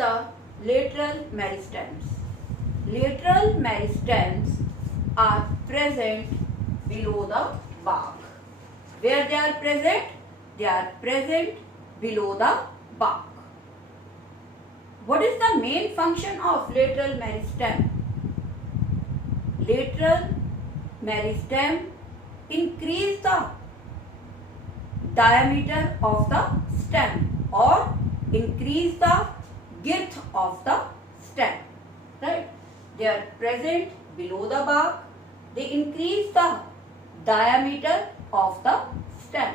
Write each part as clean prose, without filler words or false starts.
the lateral meristems? Lateral meristems are present below the bark. Where they are present? They are present below the bark. What is the main function of lateral meristem? Lateral meristem increase the diameter of the stem or increase the girth of the stem. Right? They are present below the bark. They increase the diameter of the stem.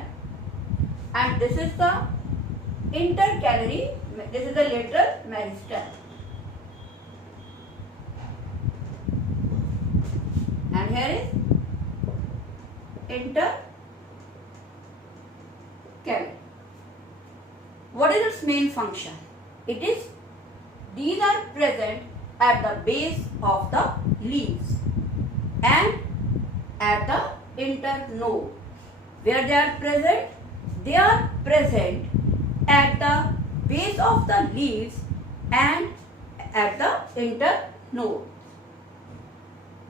And this is the intercalary, this is the lateral meristem. And here is intercalary. What is its main function? These are present at the base of the leaves and at the internode. Where they are present? They are present at the base of the leaves and at the internode.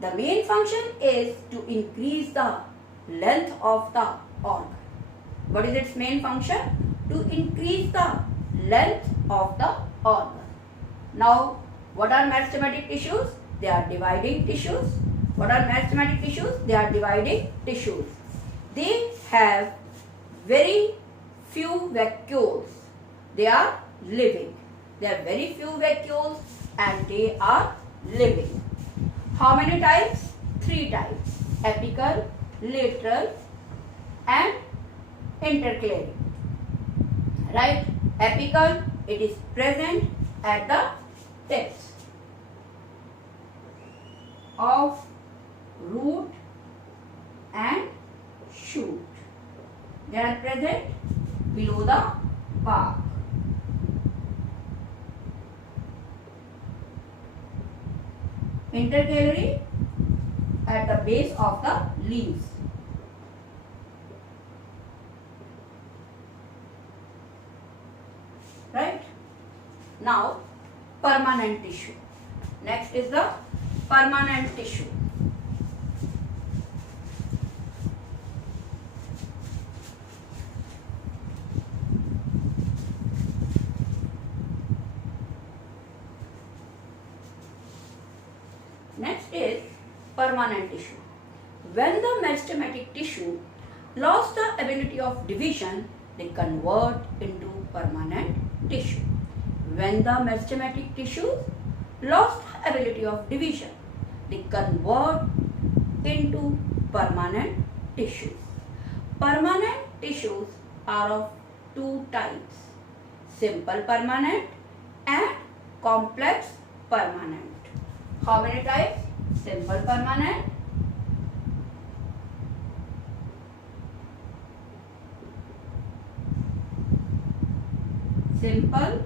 The main function is to increase the length of the organ. What is its main function? To increase the length of the organ. Now, what are meristematic tissues? They are dividing tissues. What are meristematic tissues? They are dividing tissues. They have very few vacuoles. They are living. There are very few vacuoles and they are living. How many types? 3 types. Apical, lateral and intercalary. Right? Apical, it is present at the tips of root and shoot. They are present below the bark. Intercalary at the base of the leaves. Right? Now, permanent tissue. Next is the permanent tissue. Next is permanent tissue. When the meristematic tissue lost the ability of division, they convert into permanent tissue. When the meristematic tissues lost the ability of division, they convert into permanent tissues. Permanent tissues are of 2 types: simple permanent and complex permanent. How many types? Simple permanent, simple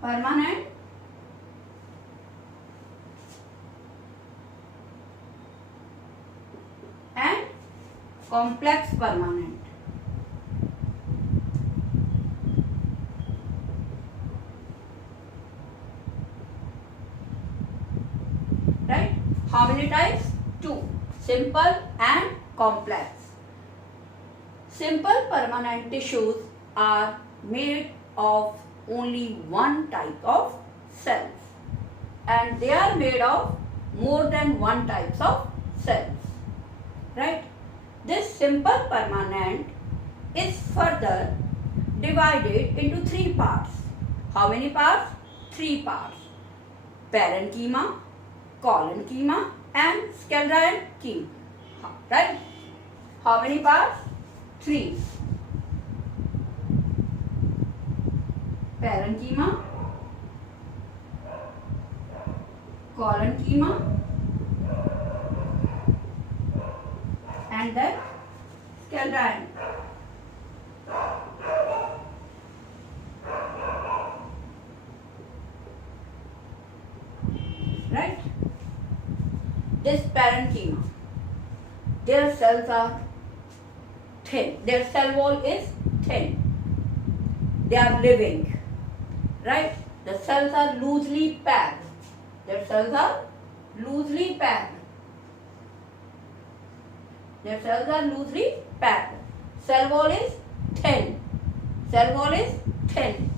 permanent and complex permanent. Right? How many types? 2. Simple and complex. Simple permanent tissues are made of only one type of cells and they are made of more than one types of cells. Right? This simple permanent is further divided into 3 parts. How many parts? 3 parts. Parenchyma, collenchyma and sclerenchyma. Right? How many parts? 3. Parenchyma, collenchyma and then sclerenchyma. Right? This parenchyma, their cells are thin. Their cell wall is thin. They are living. right? The cells are loosely packed. Their cells are loosely packed. Their cells are loosely packed. Cell wall is thin. Cell wall is thin.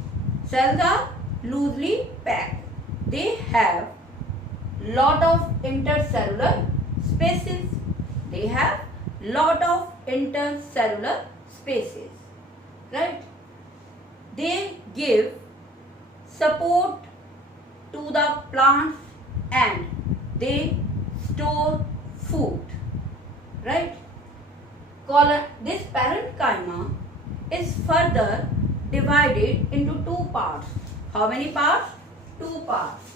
Cells are loosely packed. They have lot of intercellular spaces. They have lot of intercellular spaces, right? They give support to the plants and they store food, right? This parenchyma is further divided into two parts. How many parts? Two parts.